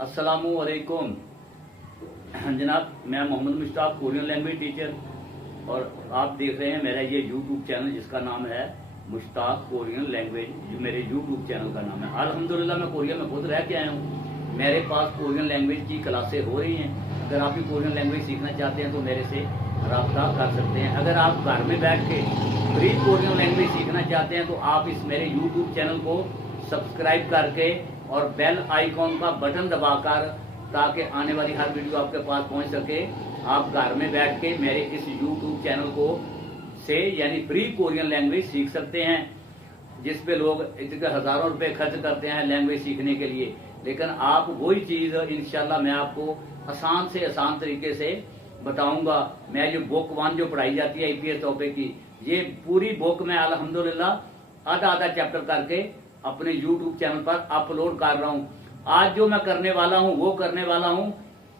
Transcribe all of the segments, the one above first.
अस्सलामुअलैकुम जनाब, मैं Mohammad Mushtaq Korean language teacher और आप देख रहे हैं मेरा ये यूट्यूब चैनल जिसका नाम है मुश्ताक कोरियन लैंग्वेज। जो मेरे यूट्यूब चैनल का नाम है। अल्हम्दुलिल्लाह मैं कोरिया में खुद रह के आया हूँ। मेरे पास कोरियन लैंग्वेज की क्लासें हो रही हैं। अगर आप भी कोरियन लैंग्वेज सीखना चाहते हैं तो मेरे से रब्ता कर सकते हैं। अगर आप घर में बैठ के फ्री कोरियन लैंग्वेज सीखना चाहते हैं तो आप इस मेरे यूट्यूब चैनल को सब्सक्राइब करके और बेल आइकॉन का बटन दबाकर, ताकि आने वाली हर वीडियो आपके पास पहुंच सके, आप घर में बैठ के मेरे इस यूट्यूब चैनल को से यानी फ्री कोरियन लैंग्वेज सीख सकते हैं, जिस पे लोग इतने हजारों रुपए खर्च करते हैं लैंग्वेज सीखने के लिए। लेकिन आप वही चीज इंशाल्लाह मैं आपको आसान से आसान तरीके से बताऊंगा। मैं जो बुक 1 जो पढ़ाई जाती है IPS टॉपिक की, ये पूरी बुक मैं अल्हम्दुलिल्लाह आधा आधा चैप्टर करके अपने YouTube चैनल पर अपलोड कर रहा हूँ। आज जो मैं करने वाला हूँ वो करने वाला हूँ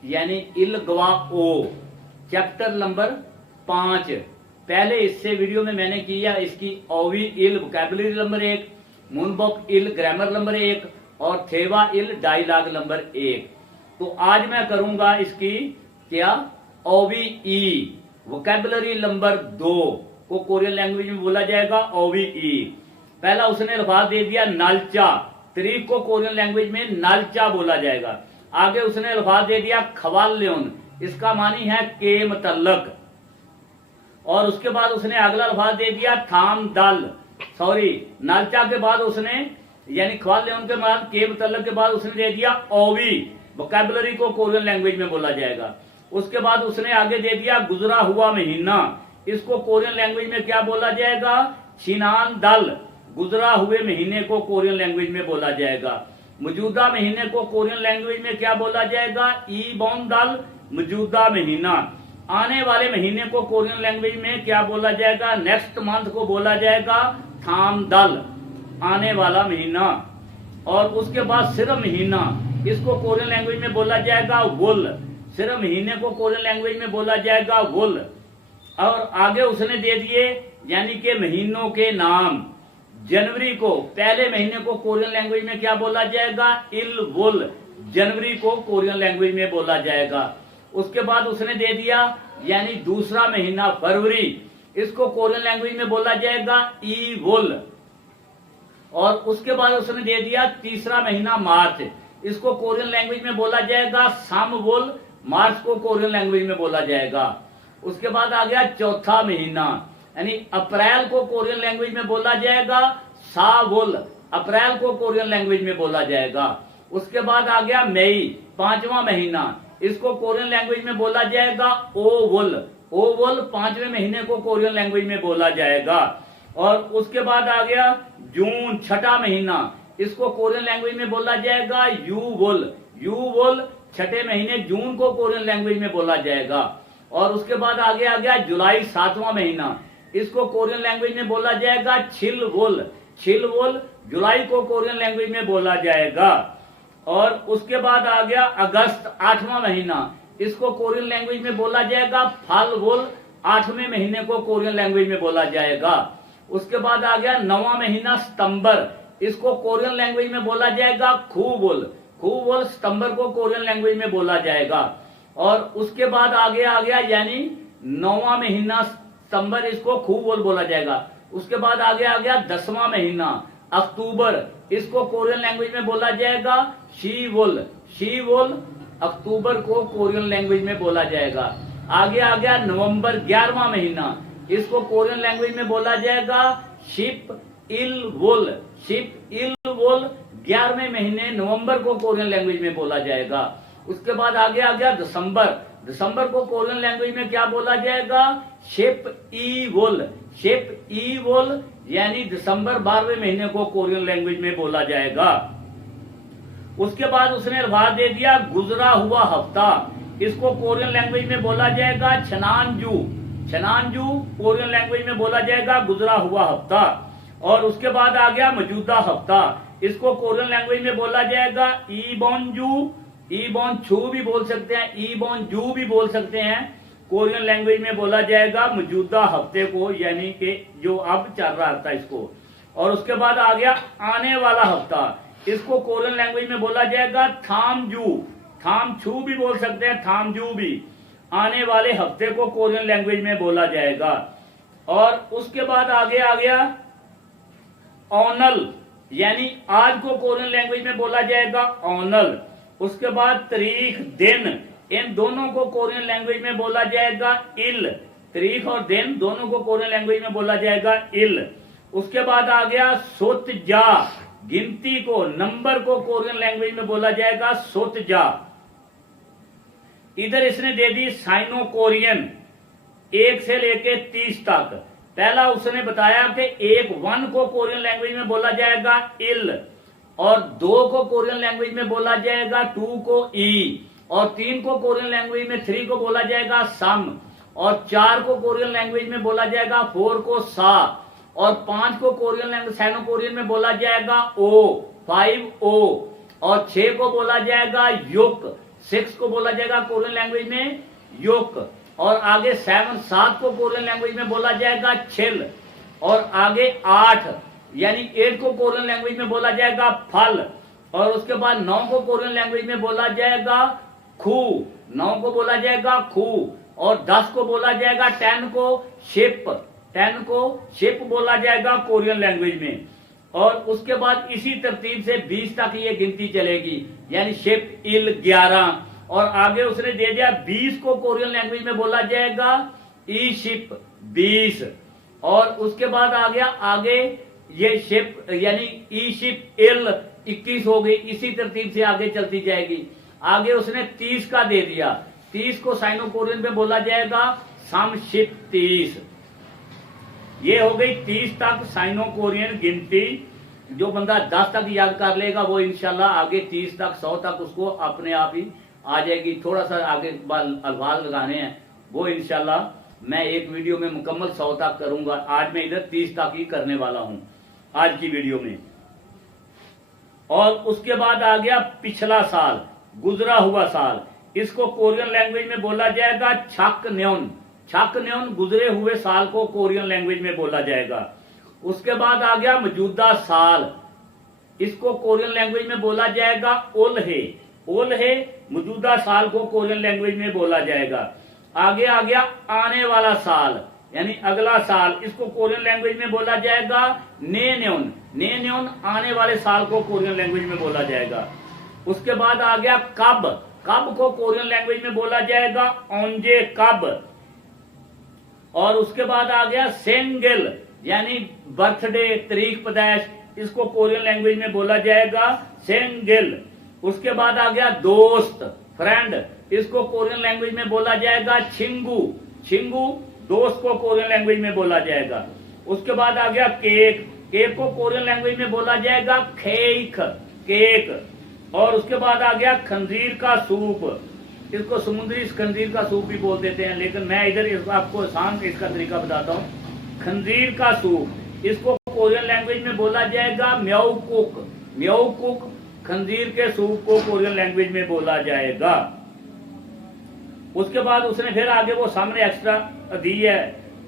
यानी इलगवा ओ चैप्टर नंबर 5। पहले इससे वीडियो में मैंने किया इसकी ओवी इल वोकैबुलरी नंबर 1, मुनबॉक इल ग्रामर नंबर 1 और थेवा इल डायलॉग नंबर 1। तो आज मैं करूंगा इसकी क्या ओवी ई वोकैबुलरी नंबर 2 को कोरियन लैंग्वेज में बोला जाएगा ओवी ई। पहला उसने अल्फाज दे दिया नालचा, तरीक को कोरियन लैंग्वेज में नालचा बोला जाएगा। आगे उसने अल्फाज दे दिया खवाल्योन, इसका मानी है के मतल्लक। और उसके बाद उसने अगला अल्फाज दे दिया थाम दल, सॉरी नालचा के बाद उसने यानी खवाल्योन के बाद के मतल्लक के बाद उसने दे दिया ओवी, वोकैबुलरी को कोरियन लैंग्वेज में बोला जाएगा। उसके बाद उसने आगे दे दिया गुजरा हुआ महीना, इसको कोरियन लैंग्वेज में क्या बोला जाएगा छिनान दल, गुजरा हुए महीने को कोरियन लैंग्वेज में बोला जाएगा। मौजूदा महीने को कोरियन लैंग्वेज में क्या बोला जाएगा ईबोन दल, मौजूदा महीना। आने वाले महीने को कोरियन लैंग्वेज में क्या बोला जाएगा नेक्स्ट मंथ को बोला जाएगा थाम दल, आने वाला महीना। और उसके बाद सिर्फ महीना, इसको कोरियन लैंग्वेज में बोला जाएगा वुल, सिर्फ महीने को कोरियन लैंग्वेज में बोला जाएगा वुल। और आगे उसने दे दिए यानी कि महीनों के नाम। जनवरी को पहले महीने को कोरियन लैंग्वेज में क्या बोला जाएगा इल वुल, जनवरी को कोरियन लैंग्वेज में बोला जाएगा। उसके बाद उसने दे दिया यानी दूसरा महीना फरवरी, इसको कोरियन लैंग्वेज में बोला जाएगा ई वुल। और उसके बाद उसने दे दिया तीसरा महीना मार्च, इसको कोरियन लैंग्वेज में बोला जाएगा सम वुल, मार्च को कोरियन लैंग्वेज में बोला जाएगा। उसके बाद आ गया चौथा महीना यानी अप्रैल को कोरियन लैंग्वेज में बोला जाएगा सावुल, अप्रैल को कोरियन लैंग्वेज में बोला जाएगा। उसके बाद आ गया मई, 5वां महीना, इसको कोरियन लैंग्वेज में बोला जाएगा ओवुल, ओवुल 5वें महीने को कोरियन लैंग्वेज में बोला जाएगा। और उसके बाद आ गया जून, 6ठा महीना, इसको कोरियन लैंग्वेज में बोला जाएगा यूवुल, यूवुल 6ठे महीने जून को कोरियन लैंग्वेज में बोला जाएगा। और उसके बाद आगे आ गया जुलाई, 7वां महीना, इसको कोरियन लैंग्वेज में बोला जाएगा छिलवुल, छिलवुल जुलाई को कोरियन लैंग्वेज में बोला जाएगा। और उसके बाद आ गया अगस्त, 8वां महीना, इसको कोरियन लैंग्वेज में बोला जाएगा फालवुल, 8वें महीने को कोरियन लैंग्वेज में बोला जाएगा। उसके बाद आ गया 9वां महीना सितंबर, इसको कोरियन लैंग्वेज में बोला जाएगा खूवुल, खूवुल सितंबर को कोरियन लैंग्वेज में बोला जाएगा। और उसके बाद आगे आ गया यानी 9वां महीना सितंबर, इसको खूवुल बोला जाएगा। उसके बाद आगे आ गया 10वां महीना अक्टूबर, इसको कोरियन लैंग्वेज में बोला जाएगा शीवुल, शीवुल अक्टूबर को कोरियन लैंग्वेज में बोला जाएगा। आगे आ गया नवंबर, 11वां महीना, इसको कोरियन लैंग्वेज में बोला जाएगा शिप इल वुल, शिप इल वुल 11वें महीने नवंबर को कोरियन लैंग्वेज में बोला जाएगा। उसके बाद आगे आ गया दिसंबर, दिसंबर को कोरियन लैंग्वेज में क्या बोला जाएगा शिप ई वुल, शिप ई वुल यानी दिसंबर 12वें महीने को कोरियन लैंग्वेज में बोला जाएगा। उसके बाद उसने अल्फाज दे दिया गुजरा हुआ हफ्ता, इसको कोरियन लैंग्वेज में बोला जाएगा छनानजू, छनानजू कोरियन लैंग्वेज में बोला जाएगा गुजरा हुआ हफ्ता। और उसके बाद आ गया मौजूदा हफ्ता, इसको कोरियन लैंग्वेज में बोला जाएगा ईबोनजू, ईबोन छू भी बोल सकते हैं, ईबोन जू भी बोल सकते हैं। कोरियन लैंग्वेज में बोला जाएगा मौजूदा हफ्ते को यानी कि जो अब चल रहा था इसको। और उसके बाद आ गया आने वाला हफ्ता, इसको कोरियन लैंग्वेज में बोला जाएगा थामजू। थामछू भी बोल सकते हैं, थामजू भी। आने वाले हफ्ते को कोरियन लैंग्वेज में बोला जाएगा। और उसके बाद आगे आ गया ऑनल, यानी आज को कोरियन लैंग्वेज में बोला जाएगा ऑनल। उसके बाद तारीख, दिन, इन दोनों को कोरियन लैंग्वेज में बोला जाएगा इल। तारीख और दिन दोनों को कोरियन लैंग्वेज में बोला जाएगा इल। उसके बाद आ गया सोतजा, गिनती को, नंबर को कोरियन लैंग्वेज में बोला जाएगा सोतजा। इधर इसने दे दी साइनो कोरियन 1 से लेके 30 तक। पहला उसने बताया कि 1 को कोरियन लैंग्वेज में बोला जाएगा इल, और 2 को कोरियन लैंग्वेज में बोला जाएगा 2 को ई, और 3 को कोरियन लैंग्वेज में 3 को बोला जाएगा सम, और 4 को कोरियन लैंग्वेज में बोला जाएगा 4 को सा, और 5 को कोरियन लैंग्वेज साइनो कोरियन में बोला जाएगा ओ, 5 ओ, और 6 को बोला जाएगा युक, 6 को बोला जाएगा कोरियन लैंग्वेज में युक, और आगे 7 को कोरियन लैंग्वेज में बोला जाएगा छिल, और आगे 8 यानी 8 को कोरियन लैंग्वेज में बोला जाएगा फल, और उसके बाद 9 को कोरियन लैंग्वेज में बोला जाएगा खू, 9 को बोला जाएगा खू, और 10 को बोला जाएगा 10 को शिप, 10 को शिप बोला जाएगा कोरियन लैंग्वेज में। और उसके बाद इसी तरतीब से 20 तक ये गिनती चलेगी, यानी शिप इल 11, और आगे उसने दे दिया 20 को कोरियन लैंग्वेज में बोला जाएगा ई शिप 20, और उसके बाद आ गया आगे ये शिप यानी ई शिप इल 21 हो गई। इसी तरतीब से आगे चलती जाएगी। आगे उसने 30 का दे दिया, 30 को साइनो कोरियन में बोला जाएगा सम शिप 30। ये हो गई 30 तक साइनो कोरियन गिनती। जो बंदा 10 तक याद कर लेगा वो इंशाल्लाह आगे 30 तक 100 तक उसको अपने आप ही आ जाएगी। थोड़ा सा आगे अल्फाज लगाने हैं, वो इंशाल्लाह मैं एक वीडियो में मुकम्मल 100 तक करूंगा। आज मैं इधर 30 तक ही करने वाला हूं आज की वीडियो में। और उसके बाद आ गया पिछला साल, गुजरा हुआ साल। इसको कोरियन लैंग्वेज में बोला जाएगा छक न्योन। छक न्योन गुजरे हुए साल को कोरियन लैंग्वेज में बोला जाएगा। उसके बाद आ गया मौजूदा साल, इसको कोरियन लैंग्वेज में बोला जाएगा ओल्हे। ओल्हे मौजूदा साल को कोरियन लैंग्वेज में बोला जाएगा। आगे आ गया आने वाला साल यानी अगला साल, इसको कोरियन लैंग्वेज में बोला जाएगा नेन्योन। नेन्योन आने वाले साल को कोरियन लैंग्वेज में बोला जाएगा। उसके बाद आ गया कब। कब को कोरियन लैंग्वेज में बोला जाएगा ओंजे कब। और उसके बाद आ गया सेंगेल यानी बर्थडे, तारीख पैदाइश, इसको कोरियन लैंग्वेज में बोला जाएगा सेंगेल। उसके बाद आ गया दोस्त, फ्रेंड, इसको कोरियन लैंग्वेज में बोला जाएगा छिंगू। छिंगू दोस्त को कोरियन लैंग्वेज में बोला जाएगा। उसके बाद आ गया केक। केक को कोरियन लैंग्वेज में बोला जाएगा खेक, केक। और उसके बाद आ गया खंजीर का सूप, इसको समुद्री खंजीर का सूप भी बोल देते हैं, लेकिन मैं इधर आपको आसान इसका तरीका बताता हूँ। खंजीर का सूप, इसको कोरियन लैंग्वेज में बोला जाएगा म्याऊ कुक। म्याऊ कुक खंजीर के सूप को कोरियन लैंग्वेज में बोला जाएगा। उसके बाद उसने फिर आगे वो सामने एक्स्ट्रा दी है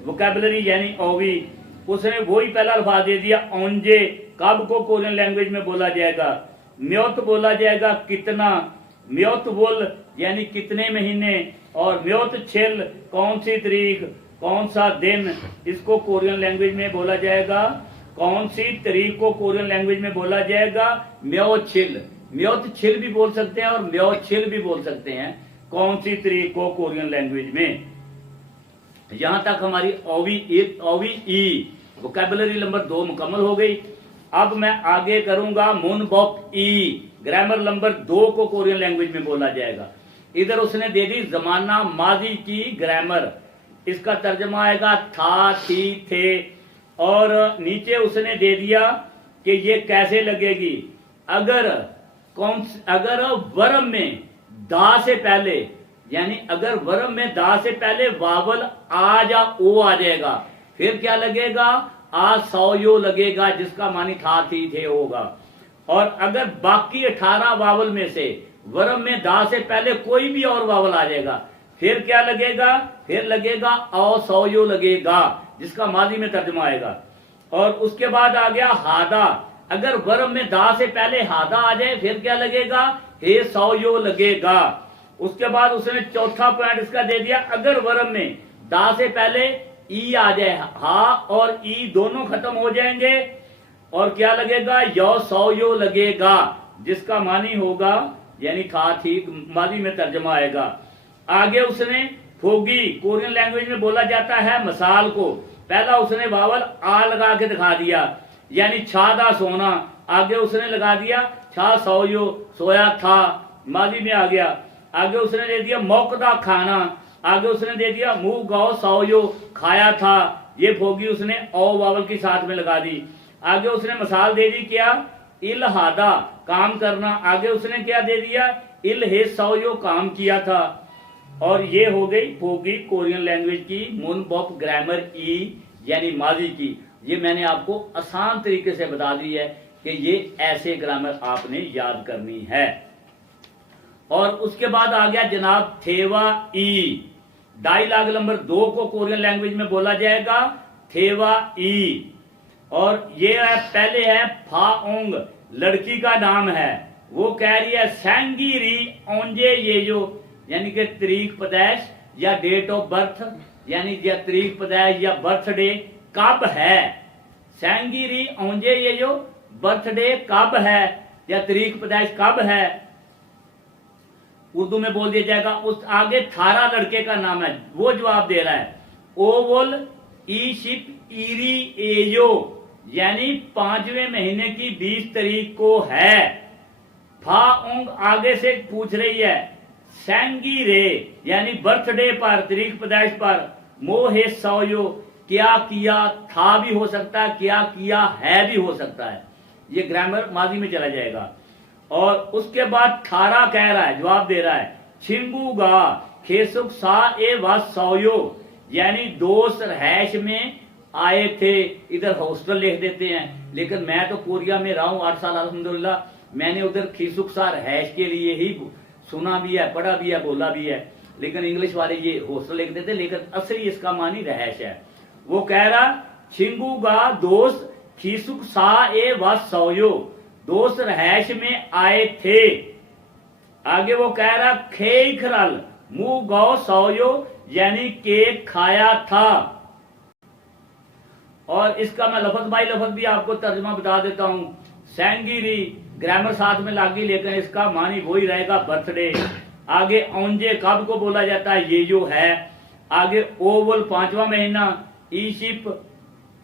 वोकैबुलरी यानी ओवी, उसने वही पहला अल्फाज दे दिया ओंजे। कब को कोरियन लैंग्वेज में बोला जाएगा म्योत बोला जाएगा कितना। म्योत वुल यानी कितने महीने, और म्योत छिल कौन सी तारीख, कौन सा दिन, इसको कोरियन लैंग्वेज में बोला जाएगा। कौन सी तारीख को कोरियन लैंग्वेज में बोला जाएगा म्यो छिल। म्योत छिल भी बोल सकते हैं और म्यो छिल भी बोल सकते हैं, कौन सी तारीख को कोरियन लैंग्वेज में। यहां तक हमारी ओवी ई वोकैबुलरी नंबर 2 मुकम्मल हो गई। अब मैं आगे करूंगा मुनबॉक ई, ग्रामर नंबर 2 को कोरियन लैंग्वेज में बोला जाएगा। इधर उसने दे दी जमाना माजी की ग्रामर, इसका तर्जमा आएगा था, थी, थे। और नीचे उसने दे दिया कि ये कैसे लगेगी अगर वर्म में दा से पहले, यानी अगर वर्म में दा से पहले वावल आ या ओ आ जाएगा, फिर क्या लगेगा आ सौ यो लगेगा, जिसका मानी था, थी, थे होगा। और अगर बाकी 18 वावल में से वर्म में दा से पहले कोई भी और वावल आ जाएगा, फिर क्या लगेगा, फिर लगेगा औ सौ यो लगेगा, जिसका माजी में तर्जुमा आएगा। और उसके बाद आ गया हादा। अगर वर्ब में दा से पहले हादा आ जाए फिर क्या लगेगा, हे सौ यो लगेगा। उसके बाद उसने चौथा पॉइंट इसका दे दिया, अगर वर्ब में दा से पहले ई आ जाए, हा और ई दोनों खत्म हो जाएंगे और क्या लगेगा, यो सौ यो लगेगा, जिसका मानी होगा यानी था ठीक मादी में तर्जमा आएगा। आगे उसने फोगी, कोरियन लैंग्वेज में बोला जाता है मसाल को, पहला उसने वावल आ लगा के दिखा दिया यानी छादा सोना, आगे उसने लगा दिया छा सौ यो सोया था, मादी में आ गया। आगे उसने दे दिया मौकदा खाना, आगे उसने दे दिया मुंह गाओ सौ यो खाया था, ये फोगी उसने ओ वावल की साथ में लगा दी। आगे उसने मिसाल दे दी क्या, इल हादा काम करना, आगे उसने क्या दे दिया, इल हे सौ यो काम किया था। और ये हो गई फोगी कोरियन लैंग्वेज की मुनबॉप ग्रामर ई यानी माजी की। ये मैंने आपको आसान तरीके से बता दी है कि ये ऐसे ग्रामर आपने याद करनी है। और उसके बाद आ गया जनाब थेवा ई, डायलॉग नंबर 2 को कोरियन लैंग्वेज में बोला जाएगा थेवा ई। और ये है पहले है फाओंग, लड़की का नाम है, वो कह रही है सैंगीरी ओंजे ये जो यानी कि तरीक पैदाइश या डेट ऑफ बर्थ यानी या तरीक पैदाइश या बर्थडे कब है, सैंगीरी ओंजे ये जो बर्थडे कब है या तरीक पैदाइश कब है, उर्दू में बोल दिया जाएगा। उस आगे थारा लड़के का नाम है, वो जवाब दे रहा है ओवल ई शिप ईरी एयो यानी 5वें महीने की 20 तारीख को है। फाओंग आगे से पूछ रही है सैंगी रे यानी बर्थडे पर तरीक पैदाइश पर, मोहे सौयो क्या किया था भी हो सकता है, क्या किया है भी हो सकता है, ये ग्रामर माजी में चला जाएगा। और उसके बाद थारा कह रहा है, जवाब दे रहा है छिंगूगा खेसुक सा ए व सौयो यानी दोस्त रहैश में आए थे, इधर हॉस्टल लिख देते हैं, लेकिन मैं तो कोरिया में रहा हूं 8 साल अल्हम्दुलिल्लाह, मैंने उधर खीसुक सा रहैश के लिए ही सुना भी है, पढ़ा भी है, बोला भी है, लेकिन इंग्लिश वाले ये हॉस्टल लिख देते, लेकिन असली इसका मानी रहैश है। वो कह रहा छिंगूगा दोस्त खीसुक सा ए व सौयो दोस्त रहैश में आए थे। आगे वो कह रहा खे खरल मुंह गौ सौयो यानी केक खाया था। और इसका मैं लफज बाई लफज भी आपको तर्जमा बता देता हूं, सैंगीरी ग्रामर साथ में लागी लेकिन इसका मानी वही रहेगा बर्थडे। आगे औंजे कब को बोला जाता है, ये जो है। आगे ओवल 5वां महीना, ईशिप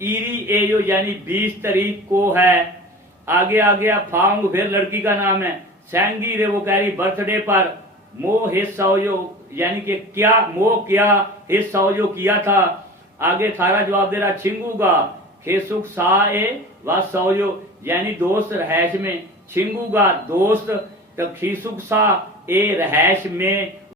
ईरी एयो यानी 20 तारीख को है। आगे आ गया फाउंग फिर लड़की का नाम है, सैंगी रे वो कह रही बर्थडे पर, मो हिस सौयो यानी कि क्या मो क्या हिस सौयो किया था। आगे थारा जवाब दे रहा छिंगूगा खेसुक सा ए व सौयो यानी दोस्त रहैश में, छिंगूगा दोस्त तो खीसुक सा ए रहैश में